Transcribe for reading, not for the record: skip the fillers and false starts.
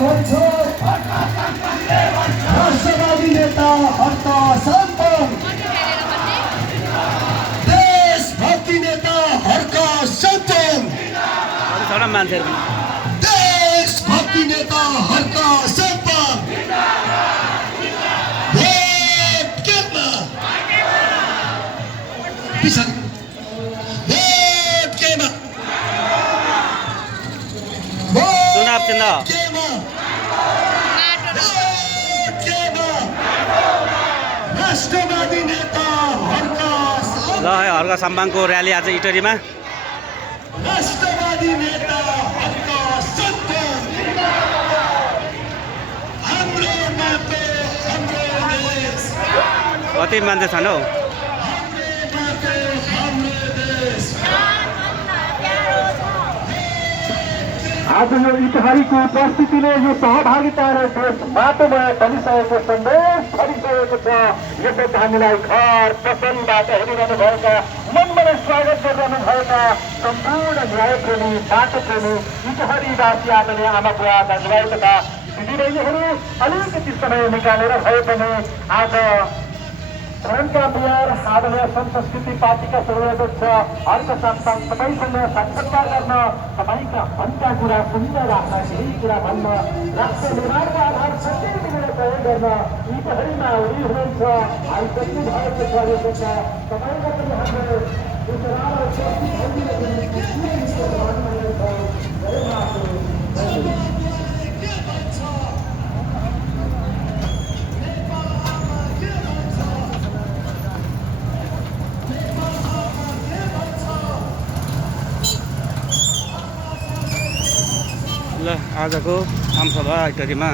भन्छ राष्ट्रवादी नेता हर्क सम्पन देशभक्ति नेता हर्क सम्पन देशभक्ति नेता हर्क सम्पन भोट केमा पछाडि भोट केमा चुनाव चिन्ह राष्ट्रवादी नेता ल हर्क सम्मानको र्याली आज इटरीमा राष्ट्रवादी नेता हर्क सम्पन हाम्रो माटो हाम्रो देश कति मान्छे छन् हौ आज यो इटहरीको उपस्थितिले यो सहभागिता र देश बाटोमा चलिसकेको सन्देश छरिसकेको छ। यसैले हामीलाई घर पसलबाट हेरिरहनु भएका मनबाट स्वागत गरिरहनु भएका सम्पूर्ण न्यायप्रेमी बाटोप्रेमी इटहरीवासी आदरणीय आमा बुवा दाजुभाइ तथा दिदीबहिनीहरू अलिकति समय निकालेर भए पनि आज धनका बिहार आदरणीय संस्कृति पार्टीका सर्वाध्यक्ष हर्क सम्पन तपाईँसँग साक्षात्कार गर्न तपाईँका भन्का कुरा सुनेर राख्न केही कुरा भन्न राष्ट्र निर्माणका आधार सबै मिलेर तय गर्न इटहरीमा हुनुहुन्छ आइसक्नु भएको छ। तपाईँका पनि हाम्रो ल आजको आमसभा इटरीमा